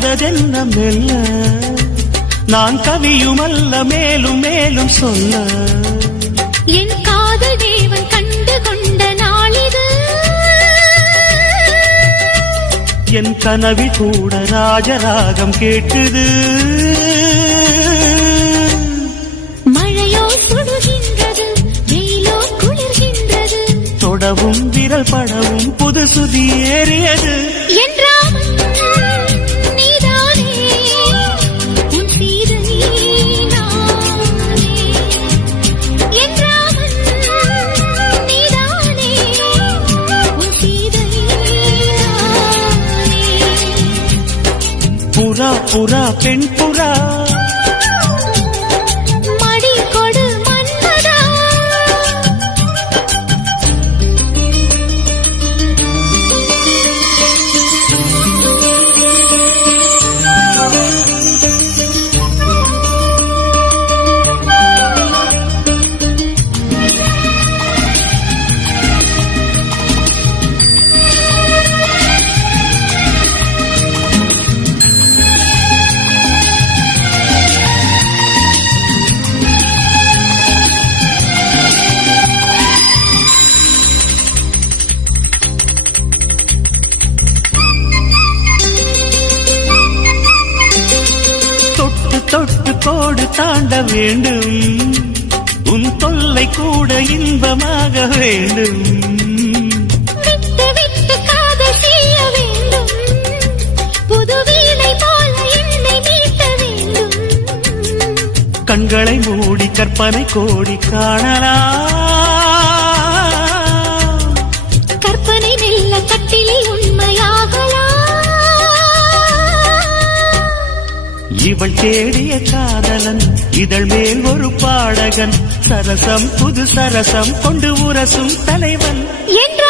நடந்ததென்ன மெல்ல நான் கவியுமல்ல மேலும் மேலும் சொல்ல என் காதல் தேவன் கண்டு கொண்ட நாளிது என் கனவி கூட ராஜராகம் கேட்குது மழையோ சுடுகின்றது வெயிலோ குளிர்கின்றது தொடவும் விரல் படவும் புது சுதி ஏறியது புறா புறா பெண் புறா மடி கொடு மன்மதா தொட்டு கோடு தாண்ட வேண்டும் உன் தொல்லை கூட இன்பமாக வேண்டும் விட்டு விட்டு காதல் செய்ய வேண்டும் புது வீணை போல என்னை மீட்ட வேண்டும் கண்களை மூடி கற்பனை கோடி காணலாம் கற்பனை மெல்ல கட்டிலில் உண்மையாகலாம் இவள் தேடிய காதலன் இதழ் மேல் ஒரு பாடகன் சரசம் புது சரசம் கொண்டு உரசும் தலைவன் என்ற